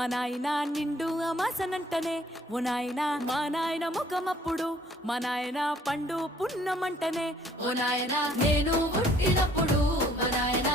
మా నాయన నిండు అమాసనంటనే ఓ నాయన మా నాయన ముఖమప్పుడు మా నాయన పండు పున్నమంటనే ఓ నాయన నేను పుట్టినప్పుడు మా నాయన